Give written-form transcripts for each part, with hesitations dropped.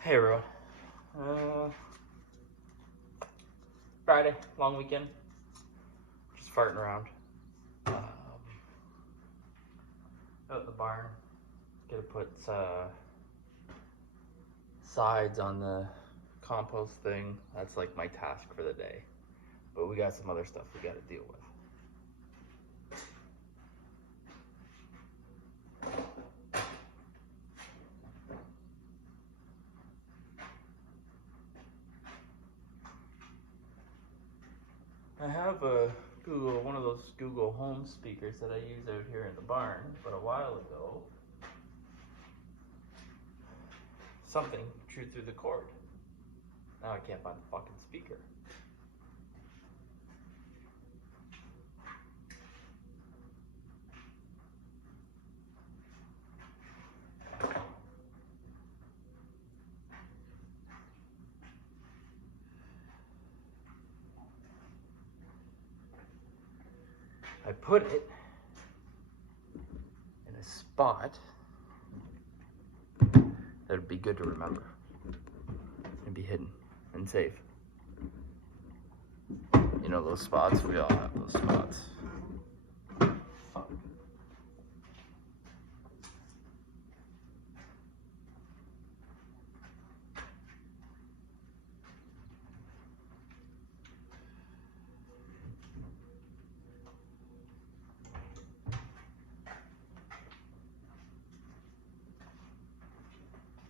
Hey everyone. Friday, long weekend. Just farting around. Out in the barn. Gotta put sides on the compost thing. That's like my task for the day. But we got some other stuff we gotta deal with. I have one of those Google Home speakers that I use out here in the barn, but a while ago, something chewed through the cord. Now I can't find the fucking speaker. I put it in a spot that would be good to remember and be hidden and safe. You know those spots? We all have those spots. Fuck.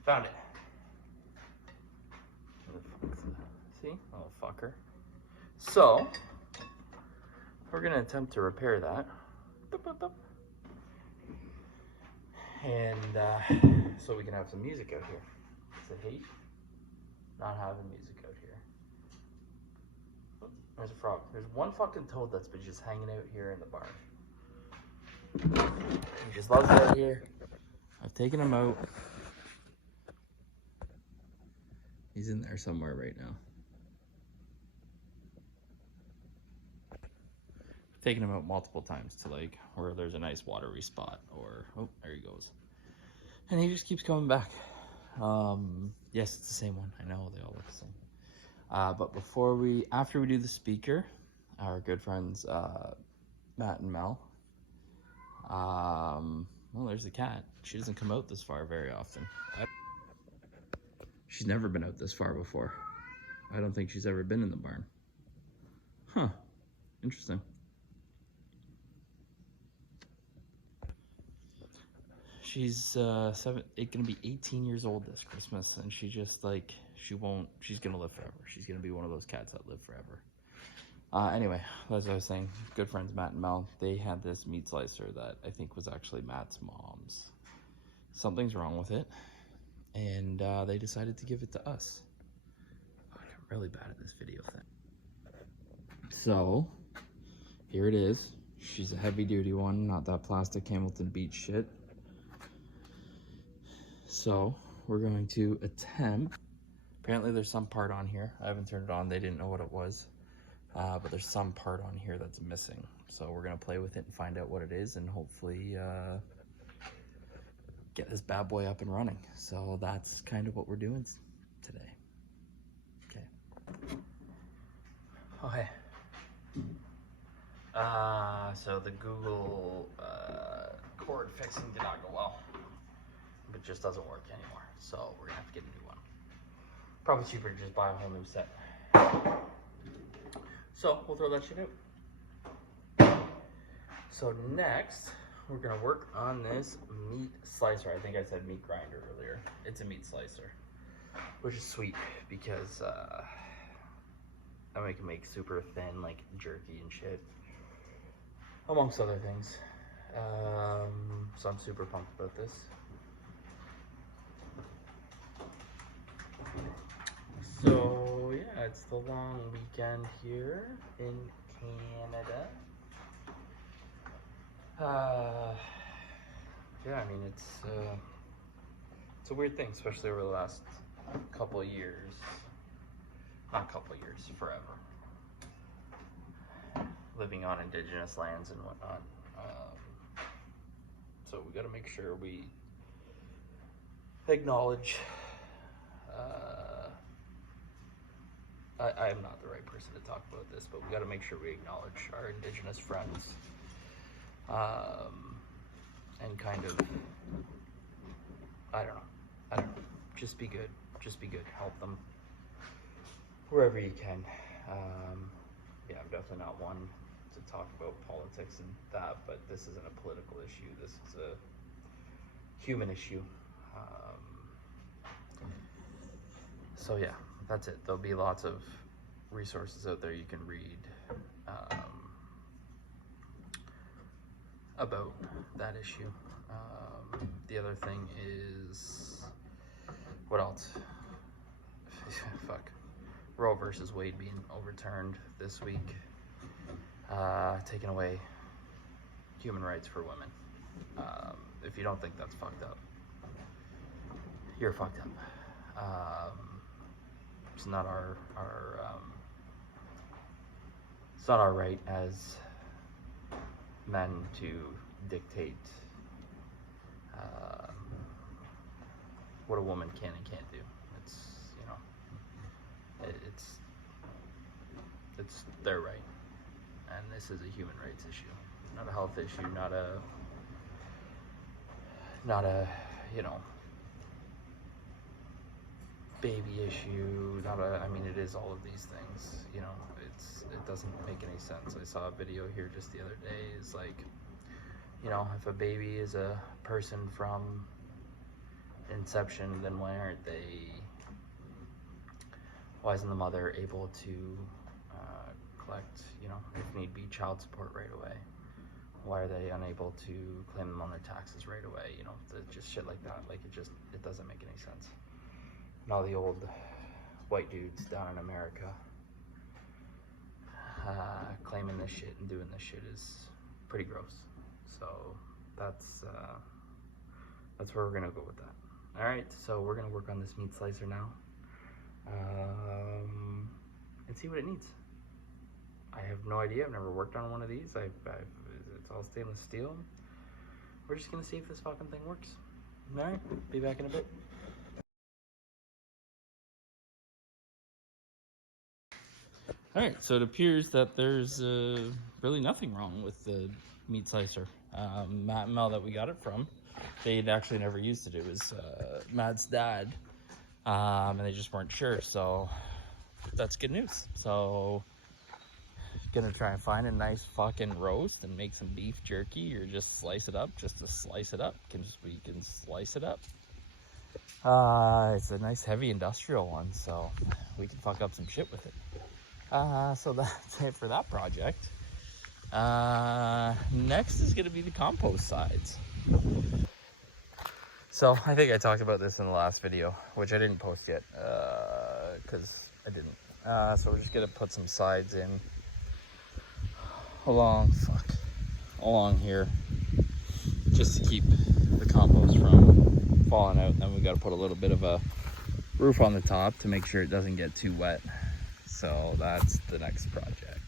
Found it. See? Little fucker. So, we're gonna attempt to repair that. And so we can have some music out here. It's a hate not having music out here. There's a frog. There's one fucking toad that's been just hanging out here in the barn. He just loves it out here. I've taken him out. He's in there somewhere right now. I've taken him out multiple times to like where there's a nice watery spot, or oh, there he goes. And he just keeps coming back. Yes, it's the same one. I know they all look the same. But after we do the speaker, our good friends Matt and Mel. Well, there's the cat. She doesn't come out this far very often. She's never been out this far before. I don't think she's ever been in the barn. Huh. Interesting. She's gonna be 18 years old this Christmas, and she just like, she's gonna live forever. She's gonna be one of those cats that live forever. Anyway, as I was saying, good friends Matt and Mel, they had this meat slicer that I think was actually Matt's mom's. Something's wrong with it, and they decided to give it to us. Oh, I'm really bad at this video thing. So, here it is. She's a heavy duty one, not that plastic Hamilton Beach shit. So, we're going to attempt. Apparently there's some part on here. I haven't turned it on, they didn't know what it was. But there's some part on here that's missing. So we're gonna play with it and find out what it is, and hopefully get this bad boy up and running. So that's kind of what we're doing today. Okay. Okay. So the Google cord fixing did not go well. It just doesn't work anymore. So we're gonna have to get a new one. Probably cheaper to just buy a whole new set. So we'll throw that shit out. So next, we're gonna work on this meat slicer. I think I said meat grinder earlier. It's a meat slicer, which is sweet because I can make super thin, like jerky and shit, amongst other things. So I'm super pumped about this. So yeah, it's the long weekend here in Canada. Yeah, I mean it's a weird thing, especially over the last couple of years. Not couple of years, forever. Living on indigenous lands and whatnot. So we got to make sure we acknowledge. I am not the right person to talk about this, but we got to make sure we acknowledge our Indigenous friends, and kind of, I don't know, just be good, help them wherever you can. Yeah, I'm definitely not one to talk about politics and that, but this isn't a political issue, this is a human issue. So yeah, that's it. There'll be lots of resources out there you can read about that issue. The other thing is, what else? Fuck. Roe versus Wade being overturned this week, taking away human rights for women. If you don't think that's fucked up, you're fucked up. It's not it's not our right as men to dictate what a woman can and can't do. It's, you know, it's their right, and this is a human rights issue, not a health issue, not a you know, baby issue, I mean, it is all of these things, you know. It doesn't make any sense. I saw a video here just the other day. It's like, you know, if a baby is a person from inception, then why isn't the mother able to collect, you know, if need be, child support right away? Why are they unable to claim them on their taxes right away? You know, just shit like that. Like, it doesn't make any sense. And all the old white dudes down in America claiming this shit and doing this shit is pretty gross. So that's where we're gonna go with that. All right, so we're gonna work on this meat slicer now, and see what it needs. I have no idea. I've never worked on one of these. It's all stainless steel. We're just gonna see if this fucking thing works. All right, be back in a bit. All right, so it appears that there's really nothing wrong with the meat slicer. Matt and Mel that we got it from, they'd actually never used it. It was Matt's dad, and they just weren't sure, so that's good news. So gonna try and find a nice fucking roast and make some beef jerky, or just slice it up, just to slice it up. We can slice it up. It's a nice heavy industrial one, so we can fuck up some shit with it. So that's it for that project. Next is gonna be the compost sides. So I think I talked about this in the last video, which I didn't post yet, because I didn't. So we're just gonna put some sides in along here, just to keep the compost from falling out. And then we gotta put a little bit of a roof on the top to make sure it doesn't get too wet. So that's the next project.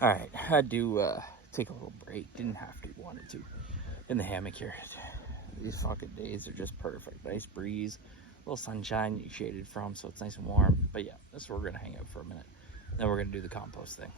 All right, had to take a little break. Didn't have to, wanted to. In the hammock here. These fucking days are just perfect. Nice breeze, a little sunshine you shaded from, so it's nice and warm. But yeah, this is where we're gonna hang out for a minute. Then we're gonna do the compost thing.